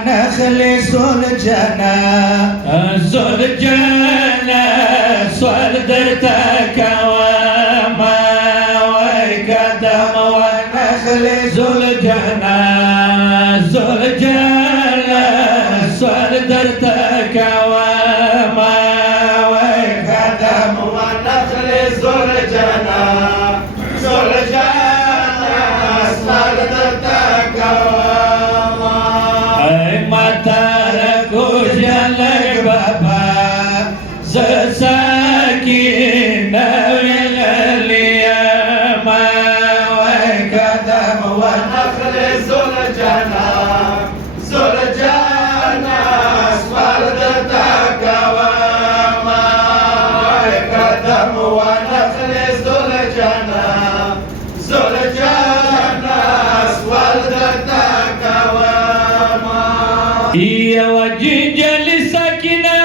نخلي زلجنا صدرتك وما ويقدم ونخلي زلجنا صدرتك وما ويقدم ونخلي زلجنا صدرتك ساكنة واليما وقدم ونخل زلجنا صدرتك وما وقدم ونخل زلجنا صدرتك وما يا وجه لسكنة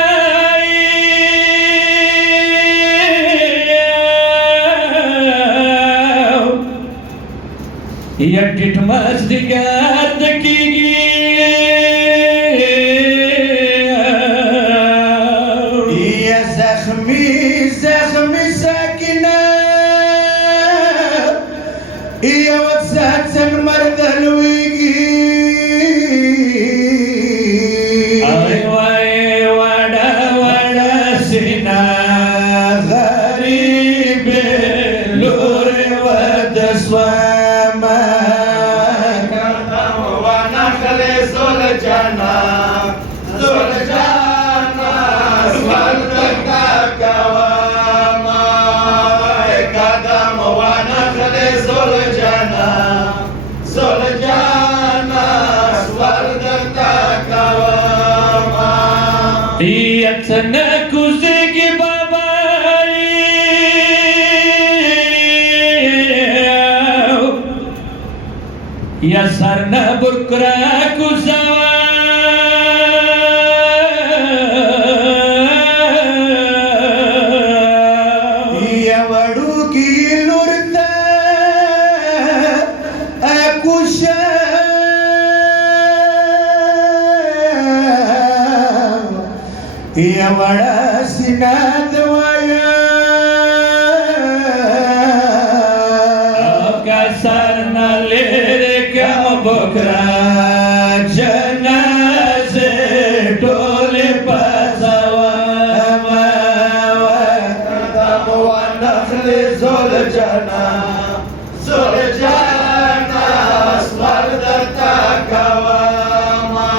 يكت مزدگار دکیگی یا زخمی ساکنه یا وقت سن مردلویگی آی وای وڑا سینا غریب لور ودسوا زلجنا صدرتك وما قدم ونخل زلجنا صدرتك وما يتنكزك باباي يا سرنا بركراك وزوا يا ودوكي لورتا اكوشا يا ودا سناد ويا كسرنا بكرة جنازة طول بزوامة وقدم ونخل زلجنا صدرتك وما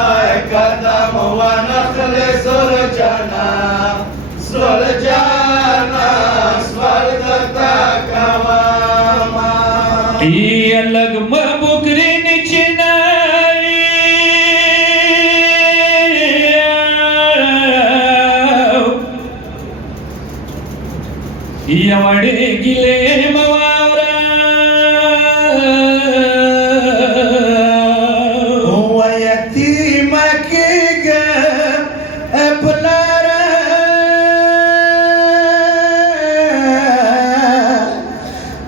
وقدم ونخل زلجنا صدرتك وما يا لقمة بكرين جناي يا وڑے گلے موارا ويتيمك ابلارا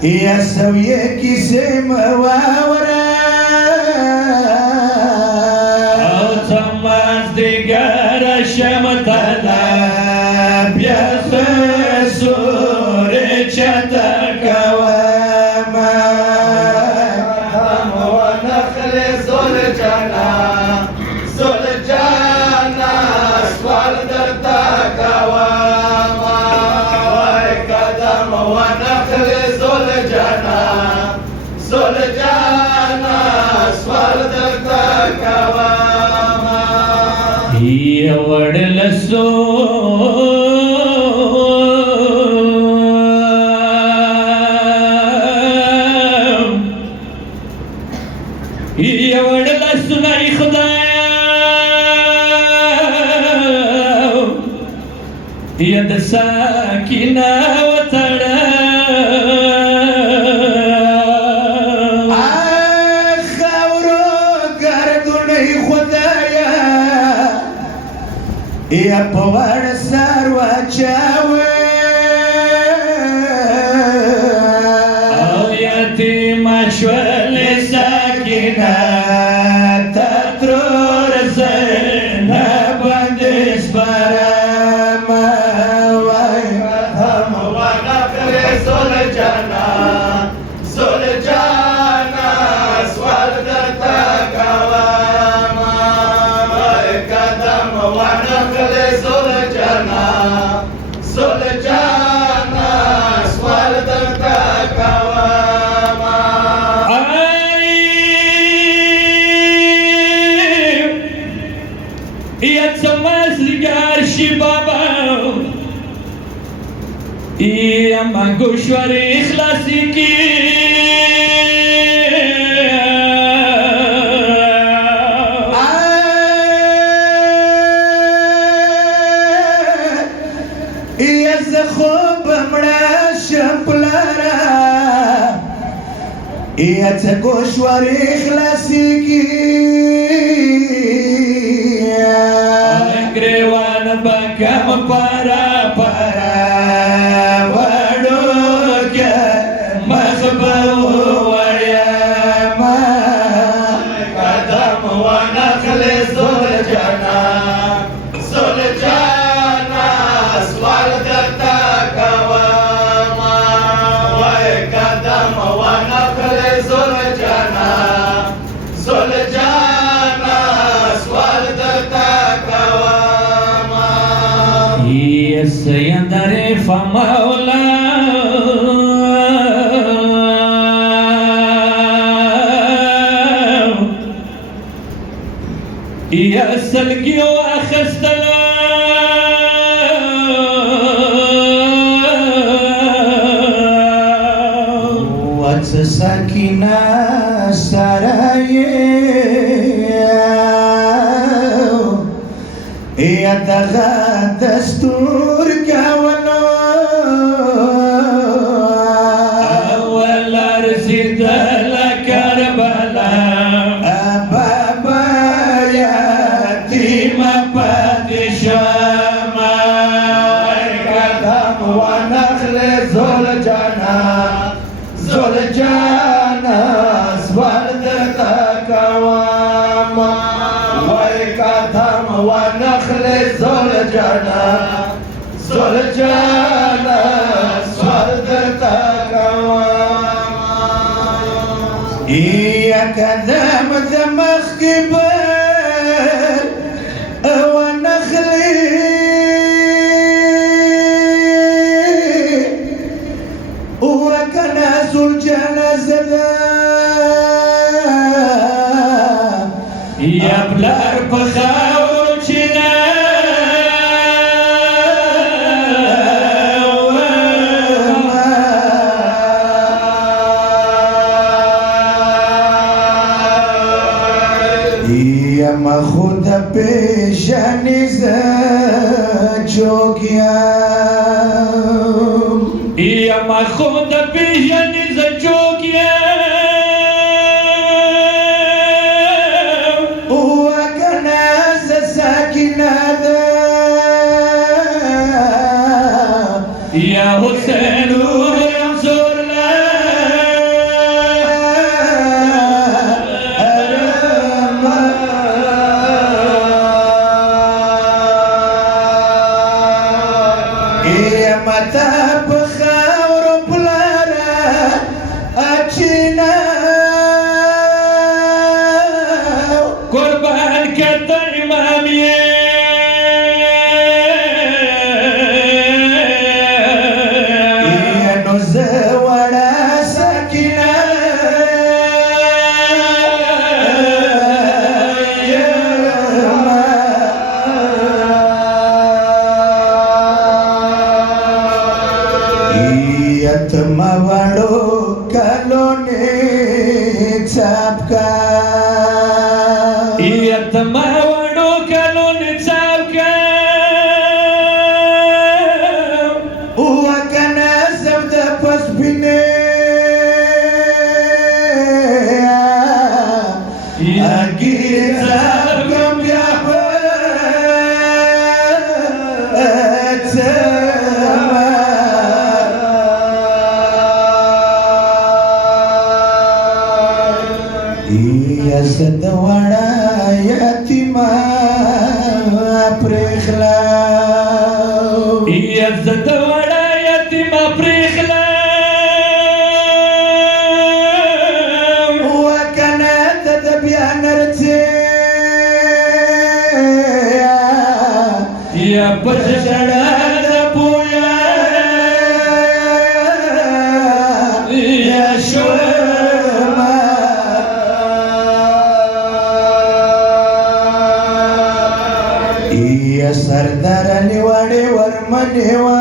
يا سويك سمواورا او تماز ديگار شمتلا بيخ سوري چتك وما ونخل زلجنا صدرتك وما وقدم ونخل زلجنا صدرتك وما هي ودلسو يا ودلسو ناي خدايا يا دساكينة وتڑا خاورو گردوني خدايا يا پوار سار واچاوي يتيم شول ساكنة تترو याचं मजगार शि बाबा या मागोश्वरी इखलासी की याचं गोश्वारी इखलासी की ग्रेवान बकम परा परा वडो क्या मखबू वड्या कदम व नखले सुलझना सुलझना स्वागता कवमा वय कदम व नखले सुलझना सुलझना स्वागता कवमा yes yandare famaula يا سلقي واخستنا وتسكنا سرايا يا دغا دستور كونو اول ارزد لكربلا زلجانا سوالدتا كواما ويكاتم ونخل زلجانا زلجانا سوالدتا كواما إياك ذم ذمخ كبر ونخلي وكناس الجنازة يا بلار بخاوتنا يا مخود بجانزة جوكيا يا مخود بجانزة جوكيا وكنازة ساكنة يا حسين ورمزور Mawalo kalone chapka iyat mawalo kalone chapka wa kana sabda pasbine agita kambya Sedwara yatima prikhla iya sedwara yatima prikhla wa kana tadbiyan rti ya pachada puya ya shoma सरदारांनी वाडेवर मनेवा